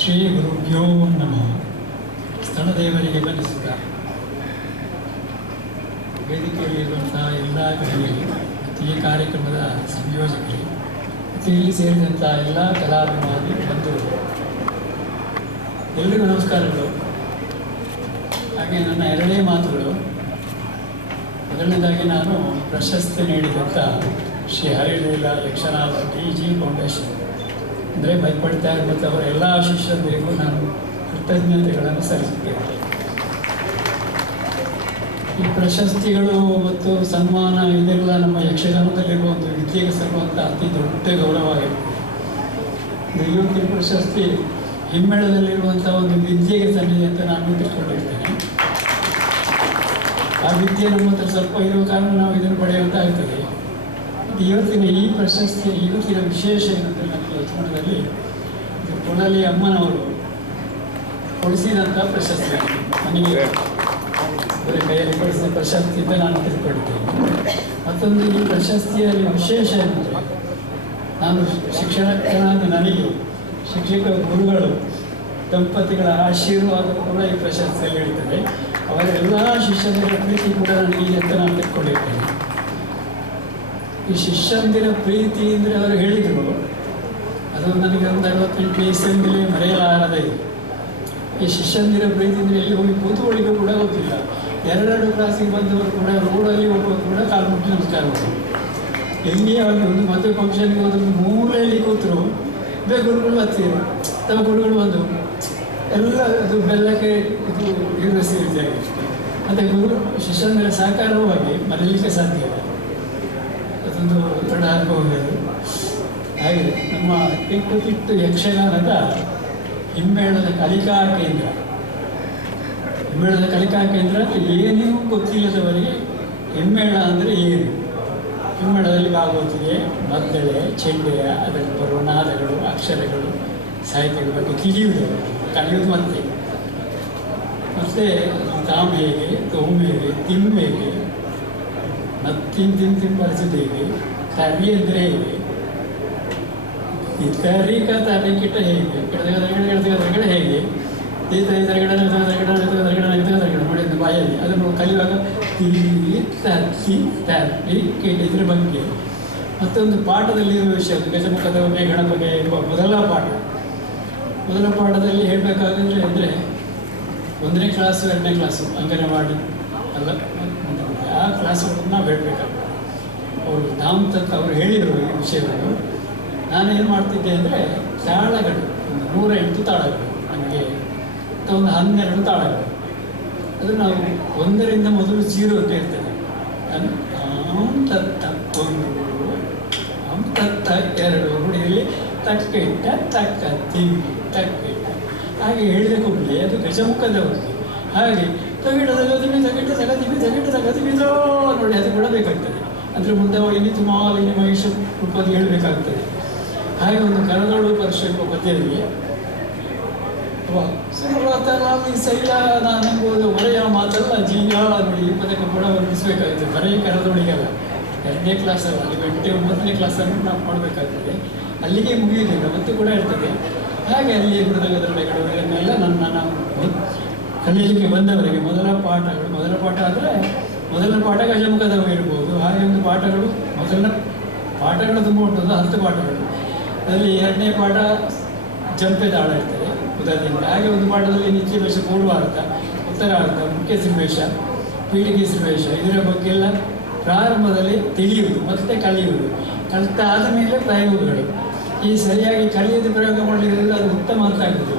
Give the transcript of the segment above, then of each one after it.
ಶ್ರೀ ಗುರುಭ್ಯೋ ನಮಃ. ಸ್ಥಳದೇವರಿಗೆ ವಂದಿಸುತ್ತ ವೇದಿಕೆಯಲ್ಲಿರುವಂತಹ ಎಲ್ಲ ಗಣ್ಯರಿಗೆ ಮತ್ತು ಈ ಕಾರ್ಯಕ್ರಮದ ಸಂಯೋಜಕರಿಗೆ ಮತ್ತು ಇಲ್ಲಿ ಸೇರಿದಂಥ ಎಲ್ಲ ಕಲಾಭಿಮಾನಿ ಬಂಧುಗಳು ಎಲ್ಲರಿಗೂ ನಮಸ್ಕಾರಗಳು. ಹಾಗೆ ನನ್ನ ಎರಡೇ ಮಾತುಗಳು. ಮೊದಲನೇದಾಗಿ ನಾನು ಪ್ರಶಸ್ತಿ ನೀಡಿದಂಥ ಶ್ರೀ ಹರಿಲೀಲಾ ಯಕ್ಷಗಾನ ಟಿ.ಜಿ. ಫೌಂಡೇಶನ್ ಅಂದರೆ ಭಯಪಡ್ತಾ ಇರುವಂಥ ಅವರ ಎಲ್ಲ ಶಿಷ್ಯರಿಗೂ ನಾನು ಕೃತಜ್ಞತೆಗಳನ್ನು ಸಲ್ಲಿಸುತ್ತೇನೆ. ಈ ಪ್ರಶಸ್ತಿಗಳು ಮತ್ತು ಸನ್ಮಾನ ಇದೆಲ್ಲ ನಮ್ಮ ಯಕ್ಷಗಾನದಲ್ಲಿರುವ ಒಂದು ವಿದ್ಯೆಗೆ ಸಲ್ಲುವಂಥ ಅತಿ ದೊಡ್ಡ ಗೌರವವಾಗಿದೆ. ಇವತ್ತಿನ ಪ್ರಶಸ್ತಿ ಹಿಮ್ಮೇಳದಲ್ಲಿರುವಂಥ ಒಂದು ವಿದ್ಯೆಗೆ ಸಲ್ಲಿದೆ ಅಂತ ನಾನು ತಿಳ್ಕೊಂಡಿರ್ತೇನೆ. ಆ ವಿದ್ಯೆ ನಮ್ಮ ಹತ್ರ ಸ್ವಲ್ಪ ಇರುವ ಕಾರಣ ನಾವು ಇದನ್ನು ಪಡೆಯುವಂತಾಗ್ತದೆ. ಇವತ್ತಿನ ಈ ಪ್ರಶಸ್ತಿ ಇವತ್ತಿನ ವಿಶೇಷ ಏನಂದರೆ ನನ್ನ ಯಜಮಾನದಲ್ಲಿ ಕೊಡಲಿ ಅಮ್ಮನವರು ಕೊಡಿಸಿದಂಥ ಪ್ರಶಸ್ತಿ ನನಗೆ ಅವರ ಕೈಯಲ್ಲಿ ಕೊಡಿಸಿದ ಪ್ರಶಸ್ತಿ ಅಂತ ನಾನು ತಿಳ್ಕೊಳ್ತೇನೆ. ಮತ್ತೊಂದು ಈ ಪ್ರಶಸ್ತಿಯಲ್ಲಿ ವಿಶೇಷ ಏನಂದರೆ ನಾನು ಶಿಕ್ಷಕನಾದ ನನಗೆ ಶಿಕ್ಷಕ ಗುರುಗಳು ದಂಪತಿಗಳ ಆಶೀರ್ವಾದ ಕೂಡ ಈ ಪ್ರಶಸ್ತಿಯಲ್ಲಿ ಇರ್ತದೆ. ಅವರ ಎಲ್ಲ ಶಿಷ್ಯಂದಿರ ಪ್ರೀತಿ ಕೂಡ ನನಗೆ ಅಂತ ನಾನು ತಿಳ್ಕೊಂಡಿರ್ತೇನೆ. ಈ ಶಿಷ್ಯಂದಿರ ಪ್ರೀತಿ ಅಂದರೆ ಅವರು ಹೇಳಿದರು, ಅದು ನನಗೆ ಒಂದು 58 ವಯಸ್ಸಿಂದಲೇ ಮರೆಯಲಾರದೆ. ಈ ಶಿಷ್ಯಂದಿರ ಪ್ರೀತಿ ಅಂದರೆ ಎಲ್ಲಿ ಹೋಗಿ ಕೂತುಕೊಳ್ಳಿಗೂ ಕೂಡ ಗೊತ್ತಿಲ್ಲ. 2 ಕ್ಲಾಸಿಗೆ ಬಂದವರು ಕೂಡ ರೋಡಲ್ಲಿ ಹೋಗುವಾಗ ಕೂಡ ಕಾಲು ಮುಟ್ಟಿ ನಮಸ್ಕಾರ ಮಾಡೋದು. ಎಲ್ಲಿಯೇ ಆಗಲಿ ಒಂದು ಮದುವೆ ಫಂಕ್ಷನ್ಗೆ ಹೋದ್ರೆ ಮೂಲೆಯಲ್ಲಿ ಕೂತರು ಗುರುಗಳು ಹತ್ತಿರ ತಮ್ಮ ಗುರುಗಳು ಬಂದು ಎಲ್ಲ ಅದು ಬೆಲ್ಲಕ್ಕೆ ಇದು ಇರುವ ಸೇರಿದ್ದಾರೆ. ಮತ್ತು ಗುರು ಶಿಷ್ಯಂದಿರ ಸಾಕಾರವಾಗಿ ಮರೆಯಲಿಕ್ಕೆ ಸಾಧ್ಯ ಇಲ್ಲ. ಅದೊಂದು ದೊಡ್ಡ ಅನುಭವ ಅದು. ಹಾಗೆ ನಮ್ಮ ಕಿಟ್ಟು ಯಕ್ಷಗಾನದ ಹಿಮ್ಮೇಳದ ಕಲಿಕಾ ಕೇಂದ್ರ, ಹಿಮ್ಮೇಳದ ಕಲಿಕಾ ಕೇಂದ್ರ ಏನೂ ಗೊತ್ತಿಲ್ಲದವರಿಗೆ ಹಿಮ್ಮೇಳ ಅಂದರೆ ಏನು, ಹಿಮ್ಮೇಳದಲ್ಲಿ ಭಾಗವತಿಗೆ ಮದ್ದಳೆ, ಚೆಂಡೆಯ ಅದರಲ್ಲಿ ಬರುವ ನಾದಗಳು, ಅಕ್ಷರಗಳು, ಸಾಹಿತ್ಯಗಳ ಬಗ್ಗೆ ತಿಳಿಯುವುದು, ಕಲಿಯುವುದು ಮತ್ತೆ ತಾಮ್ ಹೇಗೆ, ತೋಮ್ ಹೇಗೆ, ತಿಮ್ ಹೇಗೆ, ತಿಮ್ ಬಳಸಿದ್ದೇವೆ, ತರಿ ಅಂದರೆ ಹೇಗೆ, ತರಿಕಿಟ್ಟ ಹೇಗೆ, ಕೆಳಗಡೆ ಹೇಗೆ, ನೋಡಿ ಬಾಯಲ್ಲಿ ಅದನ್ನು ಕಲಿಯುವಾಗ ಇದ್ರ ಬಗ್ಗೆ. ಮತ್ತೊಂದು ಪಾಠದಲ್ಲಿರುವ ವಿಷಯ ಗಜಮುಖದ ಬಗ್ಗೆ ಗಣಪಗೆ ಎಂಬ ಮೊದಲ ಪಾಠದಲ್ಲಿ ಹೇಳಬೇಕಾದ್ರೆ ಅಂದರೆ 1ನೇ ಕ್ಲಾಸು 2ನೇ ಕ್ಲಾಸು ಅಂಗನವಾಡಿ ಅಲ್ಲ ಆ ಕ್ಲಾಸ್ಗಳನ್ನು ನಾವು ಹೇಳಬೇಕಾಗ್ತದೆ. ಅವರು ಅವರು ಹೇಳಿದರು ಈ ವಿಷಯವನ್ನು. ನಾನೇನು ಮಾಡ್ತಿದ್ದೆ ಅಂದರೆ ತಾಳಗಳು ಒಂದು 108 ತಾಳಗಳು ನನಗೆ ಮತ್ತು ಒಂದು 12 ತಾಳಗಳು. ಅದು ನಾವು 1ರಿಂದ ಮೊದಲು 0 ಅಂತ ಇರ್ತದೆ. ತತ್ತ 1 ತತ್ತ 2 ಹುಡುಗಿಯಲ್ಲಿ ತಕ್ಕಿಟ್ಟ ತಕ್ಕ ತಿಂಗಿ ತಕ್ಕಿಟ್ಟ ಹಾಗೆ ಹೇಳಿದ ಕೂಡಲೇ ಅದು ಗಜಮುಖದವರಿಗೆ ಹಾಗೆ ತಗಿಟದಗದಿಮಿ ನೋಡಿ ಅದು ಬಿಡಬೇಕಾಗ್ತದೆ. ಅಂದರೆ ಮುಂದೆ ಇಲ್ಲಿ ತುಮಾಲಿನಿ ಮಹಿಷ ರೂಪದಲ್ಲಿ ಹೇಳಬೇಕಾಗ್ತದೆ. ಹಾಗೆ ಒಂದು ಕರದೋಳು ಪರೀಕ್ಷೆ ಎಂಬ ಪದ್ಯದಲ್ಲಿ ಸೈಲ ನಾನೆಂಬುದು ಒರೆಯ ಮಾತಲ್ಲ ಜೀವ ನೋಡಿ ಈ ಪದಕ್ಕೆ ಕೂಡ ವರ್ಣಿಸಬೇಕಾಗ್ತದೆ. ಬರೀ ಕರದೋಳಿಗಲ್ಲ, 2ನೇ ಕ್ಲಾಸಲ್ಲ, ಅಲ್ಲಿ 8ನೇ 9ನೇ ಕ್ಲಾಸನ್ನು ನಾವು ಮಾಡಬೇಕಾಗ್ತದೆ. ಅಲ್ಲಿಗೆ ಮುಗಿಯುವುದಿಲ್ಲ ಮತ್ತು ಕೂಡ ಇರ್ತದೆ. ಹಾಗೆ ಅಲ್ಲಿ ಮೃದಂಗದೊಳಗಡೆ ಇದನ್ನೆಲ್ಲ ನಾವು ಕಲಿಯಲಿಕ್ಕೆ ಬಂದವರಿಗೆ ಮೊದಲ ಪಾಠ ಆದರೆ ಮೊದಲನೇ ಪಾಠ ಗಜಮುಖದವ ಇರ್ಬೋದು. ಹಾಗೆ ಒಂದು ಪಾಠಗಳು ತುಂಬ ಉಂಟು, 10 ಪಾಠಗಳು. ಅದರಲ್ಲಿ 2ನೇ ಪಾಠ ಜಂಪೆ ತಾಳ ಇರ್ತದೆ ಉದಾಹರಣೆಗೆ. ಹಾಗೆ ಒಂದು ಪಾಠದಲ್ಲಿ ನಿತ್ಯವೇಷ, ಪೂರ್ವಾರ್ಥ, ಉತ್ತರಾರ್ಥ, ಮುಖ್ಯ ಶ್ರೀವೇಷ, ಪೀಠಿಕೆ ಶ್ರೀವೇಷ, ಇದರ ಬಗ್ಗೆ ಎಲ್ಲ ಪ್ರಾರಂಭದಲ್ಲಿ ತಿಳಿಯುವುದು ಮತ್ತು ಕಲಿಯುವುದು. ಕಲಿತಾದ ಮೇಲೆ ಪ್ರಯೋಗಗಳು. ಈ ಸರಿಯಾಗಿ ಕಲಿಯೋದು ಪ್ರಯೋಗ ಮಾಡಲಿಲ್ಲ ಅದು ಉತ್ತಮ ಅಂತ ಆಗ್ತದೆ.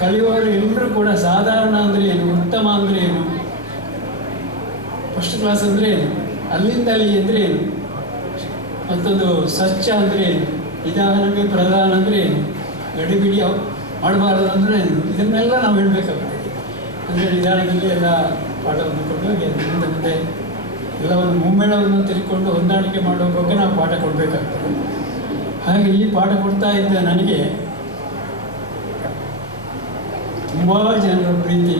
ಕಲಿಯುವವರು ಎಲ್ಲರೂ ಕೂಡ ಸಾಧಾರಣ ಅಂದರೆ ಏನು, ಉತ್ತಮ ಅಂದರೆ ಏನು, ಫಸ್ಟ್ ಕ್ಲಾಸ್ ಅಂದರೆ ಏನು, ಅಲ್ಲಿಂದ ಅಲ್ಲಿ ಅಂದರೆ ಏನು, ಮತ್ತೊಂದು ಸ್ವಚ್ಛ ಅಂದರೆ ಏನು, ನಿಧಾನವೇ ಪ್ರಧಾನ ಅಂದರೆ ಏನು, ಗಡಿಬಿಡಿ ಮಾಡಬಾರದು ಅಂದರೆ ಏನು, ಇದನ್ನೆಲ್ಲ ನಾವು ಹೇಳಬೇಕಾಗ್ತದೆ. ಅಂದರೆ ನಿಧಾನದಲ್ಲಿ ಎಲ್ಲ ಪಾಠವನ್ನು ಕೊಟ್ಟು ಮುಂದೆ ಎಲ್ಲವನ್ನು ಮುಮ್ಮೇಳವನ್ನು ತಿಳ್ಕೊಂಡು ಹೊಂದಾಣಿಕೆ ಮಾಡುವ ಬಗ್ಗೆ ನಾವು ಪಾಠ ಕೊಡಬೇಕಾಗ್ತದೆ. ಹಾಗೆ ಈ ಪಾಠ ಕೊಡ್ತಾ ಇದ್ದ ನನಗೆ ತುಂಬ ಜನರ ಪ್ರೀತಿ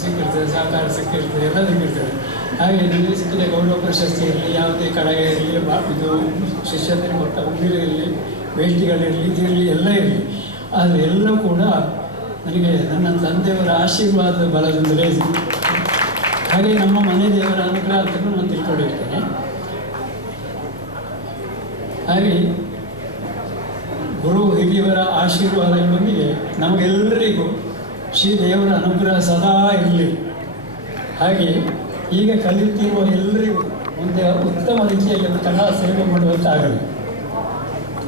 ಸಿಕ್ಕಿರ್ತದೆ, ಸಹಕಾರ ಸಿಕ್ಕಿರ್ತದೆ, ಎಲ್ಲ ಸಿಕ್ಕಿರ್ತದೆ. ಹಾಗೆ ನನಗೆ ಸಿಕ್ಕಿದ ಗೌರವ ಪ್ರಶಸ್ತಿ ಇರಲಿ, ಯಾವುದೇ ಕಡೆಗೆ ಇರಲಿ, ಇದು ಶಿಷ್ಯಂದಿರ ಕೊಟ್ಟ ಉಂಗುರ ಇರಲಿ, ವೇಷ್ಟಿಗಳಿರಲಿ, ಇದಿರಲಿ, ಎಲ್ಲ ಇರಲಿ, ಆದರೆ ಎಲ್ಲ ಕೂಡ ನನಗೆ ನನ್ನ ತಂದೆಯವರ ಆಶೀರ್ವಾದದ ಬಲದಿಂದಲೇ ಸಿಕ್ಕಿತು. ಹಾಗೆ ನಮ್ಮ ಮನೆ ದೇವರ ಅನುಗ್ರಹ ಅಂತಲೂ ನಾನು ತಿಳ್ಕೊಂಡಿರ್ತೇನೆ. ಹಾಗೆ ಗುರು ಹಿರಿಯವರ ಆಶೀರ್ವಾದಗಳೊಂದಿಗೆ ನಮಗೆಲ್ಲರಿಗೂ ಶ್ರೀ ದೇವರ ಅನುಗ್ರಹ ಸದಾ ಇರಲಿ. ಹಾಗೆ ಈಗ ಕಲಿಯುತ್ತಿರುವ ಎಲ್ಲರಿಗೂ ಮುಂದೆ ಉತ್ತಮ ರೀತಿಯಲ್ಲಿ ಕಲಾ ಸೇವೆ ಮಾಡುವಂತಾಗಲಿ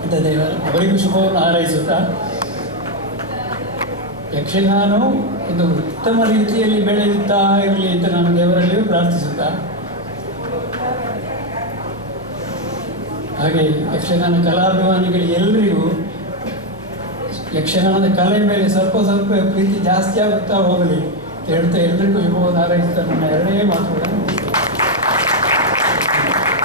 ಅಂತ ದೇವರ ಅವರಿಗೂ ಶುಭವನ್ನು ಹಾರೈಸುತ್ತಾ, ಯಕ್ಷಗಾನವು ಒಂದು ಉತ್ತಮ ರೀತಿಯಲ್ಲಿ ಬೆಳೆಯುತ್ತಾ ಇರಲಿ ಅಂತ ನಾನು ದೇವರಲ್ಲಿಯೂ ಪ್ರಾರ್ಥಿಸುತ್ತಾ, ಹಾಗೆ ಯಕ್ಷಗಾನ ಕಲಾಭಿಮಾನಿಗಳಿಗೆ ಎಲ್ಲರಿಗೂ ಯಕ್ಷಗಾನದ ಕಲೆ ಮೇಲೆ ಸ್ವಲ್ಪ ಸ್ವಲ್ಪ ಪ್ರೀತಿ ಜಾಸ್ತಿ ಆಗುತ್ತಾ ಹೋಗಲಿ ಹೇಳ್ತಾ ಎಲ್ಲರಿಗೂ ಶುಭವನ್ನು ಹಾರೈಸುತ್ತಾ ನನ್ನ ಎರಡೇ ಮಾತುಗಳನ್ನು